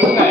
Gracias.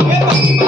Eba, eba, eba.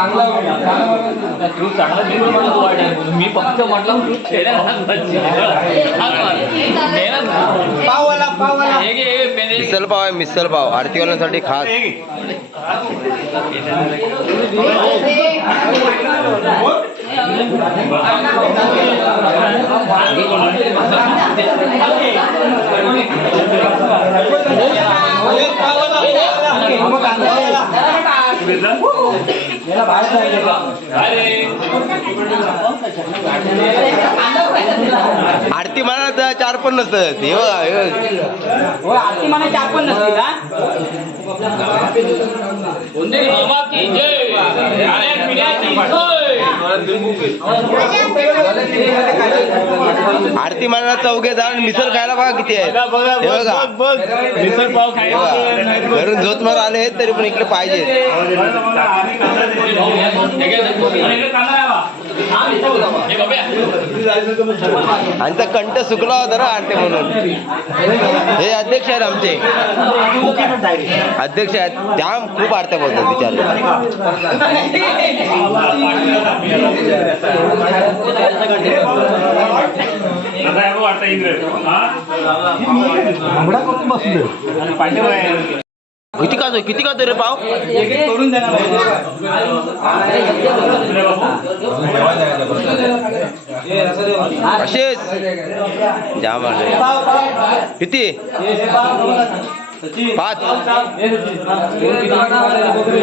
तू चांगला मी म्हणतो तू वाईट आहे म्हणून मी फक्त म्हटलं तू. मिसल पाव आहे मिसल पाव. आरतीवाल्यांसाठी खास. 来吧，来 đây 嘞 आरती मला तर चार पण नसतं. हे हे. हो आरती म्हणा चार पण हा? सोय. आरती मला चौघे जण मिसल खायला बघा किती आहे हे बघा मिसळ पाव हे. घरून झोत मार आले तरी पण इकडे पाहिजे. हे त्या कंठ सुकला होता ना आरती म्हणून. हे अध्यक्ष आहेत आमचे. अध्यक्ष आहेत. त्या खूप आरत्या बोलतात विचार किती का किती का रे पाव असेच? जा. किती? असेच जाम आले किती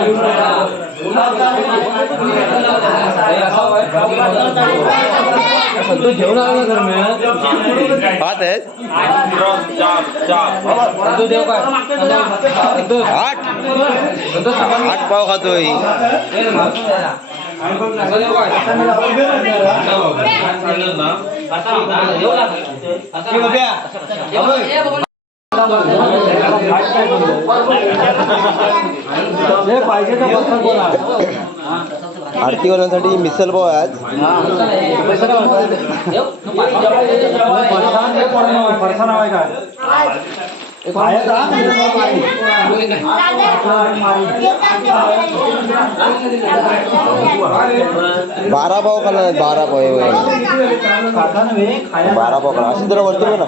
पाच पाच आहेत आठ आठ पाव खातोय आरतीवाल्यांसाठी मिसल पाव आज. बारा पाव खाला बारा पाव बारा पाव खाला अशी जरा वरती बघ.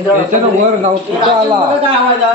ना वर गाव आला